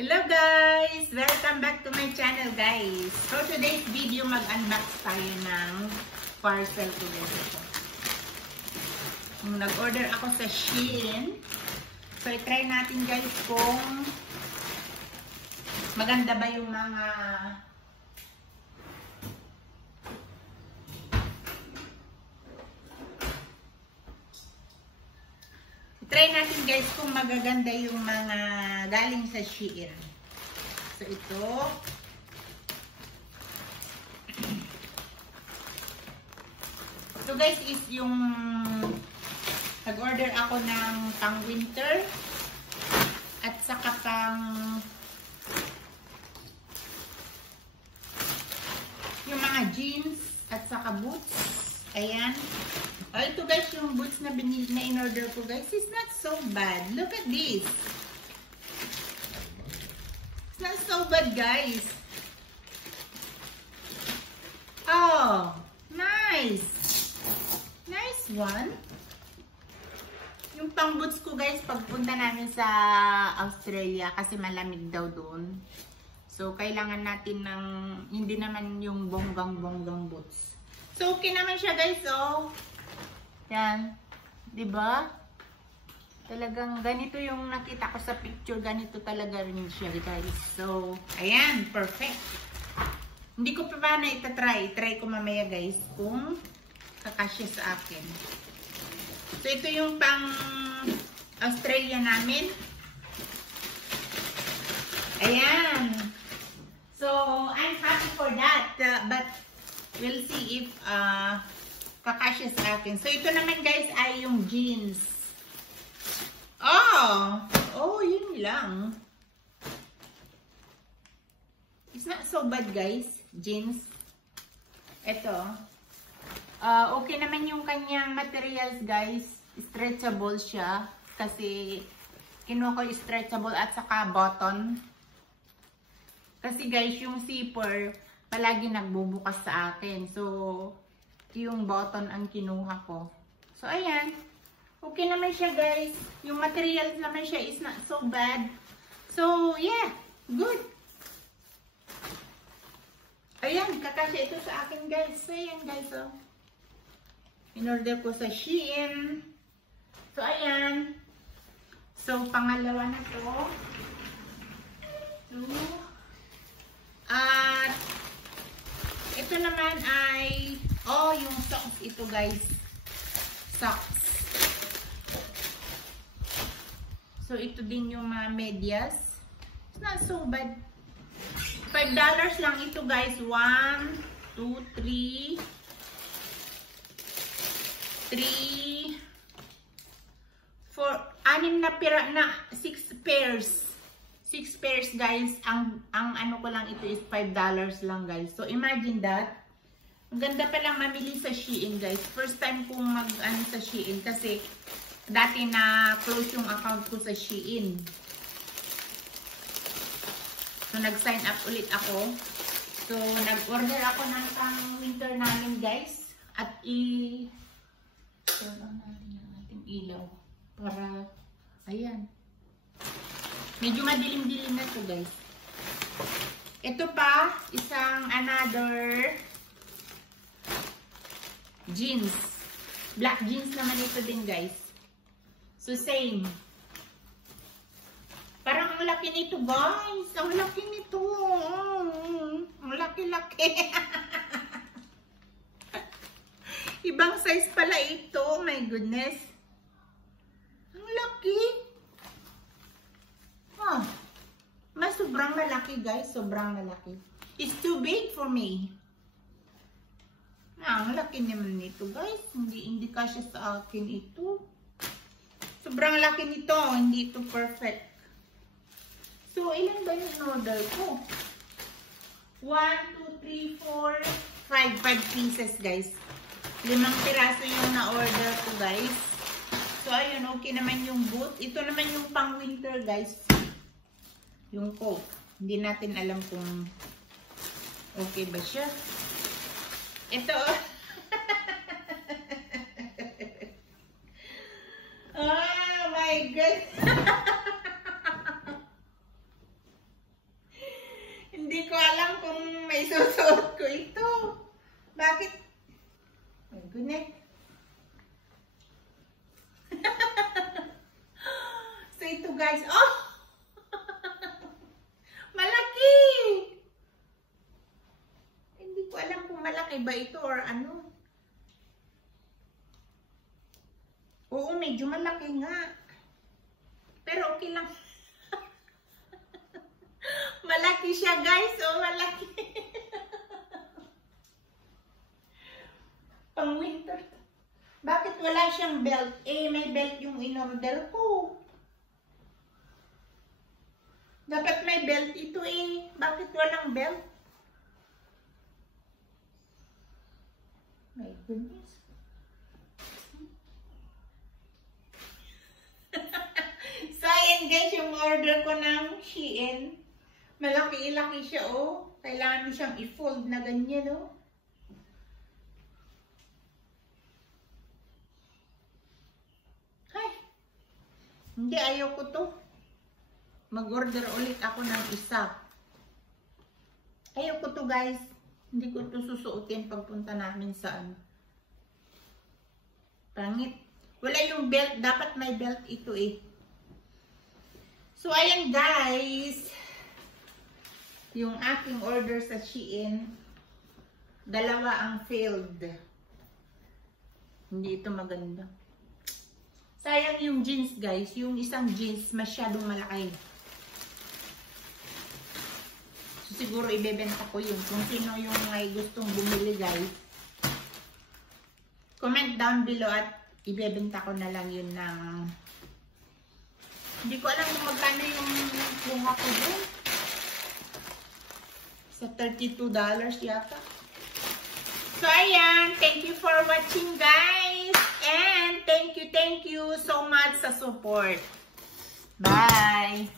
Hello guys! Welcome back to my channel guys. So today's video mag-unbox tayo ng parcel ko guys. Ito. Nag-order ako sa Shein. So i-try natin guys kung maganda ba yung mga try natin guys kung magaganda yung mga galing sa Shein. So ito. So guys is yung nag-order ako ng pang winter at saka pang yung mga jeans at saka boots. Ayan. Oh, ito guys, yung boots na in-order ko guys, is not so bad. Look at this. It's not so bad guys. Oh, nice. Nice one. Yung pang boots ko guys, pagpunta namin sa Australia kasi malamig daw doon. So, kailangan natin ng, hindi naman yung bonggang boots. So, okay naman siya guys, oh. Yan. Diba? Talagang ganito yung nakita ko sa picture. Ganito talaga rin siya guys. So, ayan. Perfect. Hindi ko pa na itatry. Try ko mamaya guys kung kakasya sa akin. So, ito yung pang Australia namin. Ayan. So, I'm happy for that. But, we'll see if kakasya sa akin. So, ito naman guys ay yung jeans. Oh, yun lang. It's not so bad guys. Jeans. Ito. Okay naman yung kanyang materials guys. Stretchable siya. Kasi, kinuha ko stretchable at saka button. Kasi guys, yung zipper, palagi nagbubukas sa akin. So, yung button ang kinuha ko. So, ayan. Okay naman siya, guys. Yung materials naman siya is not so bad. So, yeah. Good. Ayan. Kakasya ito sa akin, guys. So, ayan, guys. Oh. In-order ko sa Shein. So, ayan. So, pangalawa na to. So, at ito naman ay yung socks ito guys. Socks. So ito din yung mga medyas. It's not so bad. $5 lang ito guys. 1, 2, 3 4 6 na pira na 6 pairs. 6 pairs guys. Ang ano ko lang ito is $5 lang guys. So imagine that. Ang ganda pa lang mamili sa Shein guys. First time kong mag-ano sa Shein kasi dati na close yung account ko sa Shein. So nag-sign up ulit ako. So nag-order ako ng pang-winter namin guys. At turn on natin ang ating ilaw. Para, ayan. Medyo madilim-dilim na to guys. Ito pa, isang another jeans. Black jeans naman ito din guys. So same. Parang ang laki nito guys. Ang laki nito. Ang laki-laki. Ibang size pala ito. Oh my goodness. Ang laki. Mas sobrang malaki guys. Sobrang malaki. It's too big for me. Ang laki naman nito guys. Hindi kasya sa akin ito. Sobrang laki nito. Hindi ito perfect. So, ilan ba yung order ko? 1, 2, 3, 4, 5 pieces guys. 5 piraso yung na-order ko guys. So, ayun. Okay naman yung boot. Ito naman yung pang winter guys. Yung coat. Hindi natin alam kung okay ba siya. Ito. Oh my God. isusuot ko ito. Bakit? My goodness. So ito guys, oh! Malaki! Hindi ko alam kung malaki ba ito or ano. Oo, medyo malaki nga. Pero okay lang. Malaki siya guys, oh malaki. Pang winter. Bakit wala siyang belt? Eh, may belt yung in-order ko. Dapat may belt ito eh. Bakit walang belt? My goodness. So, ayan guys, yung order ko ng Shein. Malaki-laki siya, oh. Kailangan mo siyang i-fold na ganyan, oh. Ay! Hindi, ayaw ko to. Mag-order ulit ako ng isa. Ayaw ko to, guys. Hindi ko to susuotin pagpunta namin sa ano. Pangit. Wala yung belt. Dapat may belt ito eh. So, ayan guys. Yung aking order sa Shein. Dalawa ang failed. Hindi ito maganda. Sayang yung jeans guys. Yung isang jeans masyadong malaki. So, siguro ibebenta ko yun. Kung sino yung may gustong bumili guys. Comment down below at ibebenta ko na lang yun ng... Hindi ko alam kung magkano yung bunga ko doon. Sa $32 yata. So, ayan. Thank you for watching, guys. And thank you so much sa support. Bye!